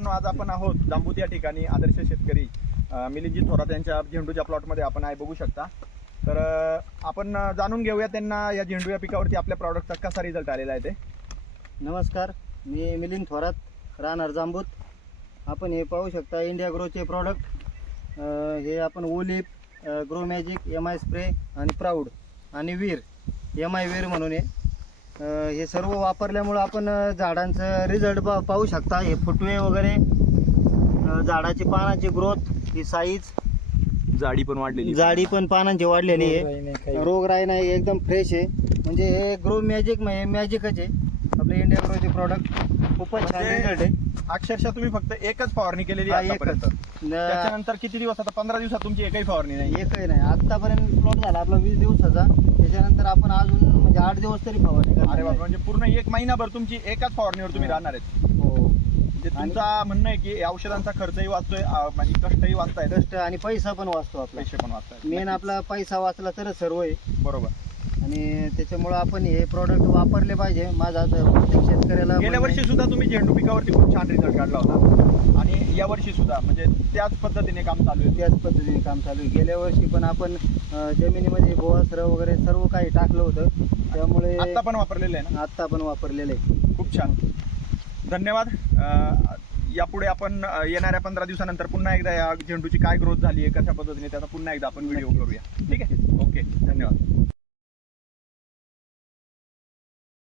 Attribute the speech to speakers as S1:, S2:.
S1: मित्रांनो आज आपण आहोत जांबूत या ठिकाणी आदर्श शेतकरी मिलिंदजी थोरात यांच्या झेंडूच्या प्लॉटमध्ये आपण आहे बघू शकता. तर आपण जाणून घेऊया त्यांना या झेंडू या पिकावरती आपल्या प्रॉडक्टचा कसा रिझल्ट आलेला आहे ते.
S2: नमस्कार मी मिलिंद थोरात राहणार जांबूत आपण हे पाहू शकता इंडिया ग्रोचे प्रॉडक्ट हे आपण ओलिप grow magic M I spray आणि प्राऊड आणि वीर एम आय वीर म्हणून आहे हे सर्व वापरल्यामुळं आपण झाडांचं रिझल्ट पा पाहू शकता. हे फुटवे वगैरे झाडाची पानाची ग्रोथ ही साईज
S1: जाडी पण वाढलेली.
S2: जाडी पण पानांची वाढलेली आहे. रोगराई नाही एकदम फ्रेश आहे. म्हणजे हे ग्रो मॅजिक मॅजिकच आहे. आपले इंडिया ग्रोचे प्रॉडक्ट खूपच छान
S1: म्हणजे
S2: रिझल्ट आहे.
S1: अक्षरशः तुम्ही फक्त एकच फवारणी केलेली
S2: हा,
S1: आहे त्याच्यानंतर किती दिवस आता? पंधरा दिवसात तुमची एकही फवारणी नाही.
S2: एकही नाही. आतापर्यंत प्लॉट झाला आपला वीस दिवसाचा. त्याच्यानंतर आपण अजून म्हणजे आठ दिवस तरी फवारणी करणार
S1: अरे बाबा
S2: नाही.
S1: म्हणजे पूर्ण एक महिनाभर तुमची एकाच फवारणीवर तुम्ही
S2: हा.
S1: राहणार आहेत.
S2: हो.
S1: म्हणजे तुमचा म्हणणं आहे की या औषधांचा खर्चही वाचतोय म्हणजे कष्टही वाचतायत.
S2: कष्ट आणि पैसा पण वाचतो आपला.
S1: पैसे पण वाचतायत.
S2: मेन. आपला पैसा वाचला तरच सर्व आहे.
S1: बरोबर.
S2: आणि त्याच्यामुळं आपण हे प्रॉडक्ट वापरले पाहिजे. माझा आता प्रत्येक शेतकऱ्याला
S1: गेल्या
S2: म्हणणं
S1: वर्षी सुद्धा तुम्ही झेंडू पिकावरती खूप छान रिझल्ट काढला होता. आणि या वर्षी सुद्धा म्हणजे त्याच पद्धतीने काम चालू आहे.
S2: त्याच पद्धतीने काम चालू आहे. गेल्या वर्षी पण आपण अं, जमिनीमध्ये बोवासर वगैरे सर्व काही टाकलं होतं. त्यामुळे
S1: आता पण वापरलेलं आहे ना?
S2: आता पण वापरलेलं आहे.
S1: खूप छान. धन्यवाद. अं, यापुढे आपण अं, येणाऱ्या पंधरा दिवसानंतर पुन्हा एकदा या झेंडूची काय ग्रोथ झाली आहे कशा पद्धतीने त्याचा पुन्हा एकदा आपण व्हिडिओ करूया. ठीक आहे? ओके धन्यवाद.